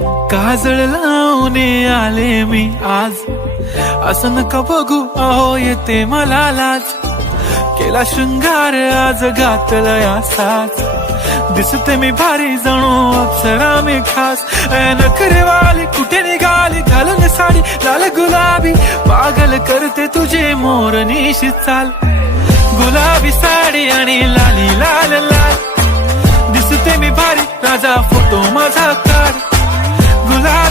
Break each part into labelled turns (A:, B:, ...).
A: काजळ लावून आले मी आज असं नक बघू आहो येते मला लाज केला शृंगार आज घातल दिसते मी भारी जणू अप सरा मी खास वाली कुठे निघाली घालून साडी लाल गुलाबी पागल करते तुझे मोर निशित चाल गुलाबी साडी आणि लाली लाल लाल दिसते मी भारी राजा फोटो माझा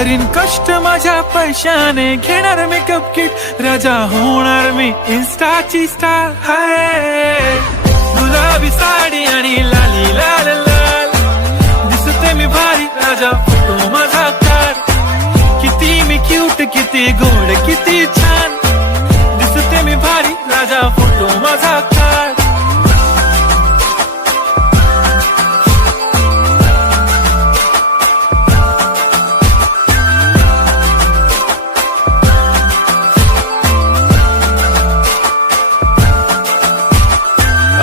A: करीन कष्ट माझ्या पैशाने घेणार मेकअप किट राजा होणार मी इन्स्टाची स्टार हाय गुलाबी साडी आणि लाली लाल लाल दिसते मी भारी राजा फोटो माझा किती मी क्यूट किती गोड किती छान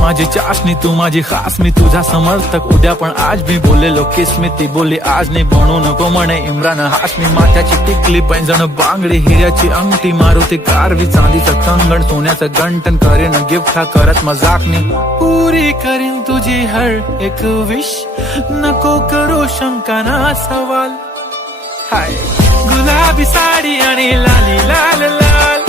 A: माझी चाचणी तू माझी खास मी तुझा समर्थक उद्या पण आज मी बोललेलो ती बोली आज नाही माथ्याची टिकली बांगडी हिऱ्याची अंगठी मारुती कारवी चांदीचं चांदीच कंगण सोन्याचं गंटन करेन गिफ्ट करत मजा पुरी करीन तुझी हर एक विश नको करू शंका ना सवाल हाय गुलाबी साडी आणि लाली लाल लाल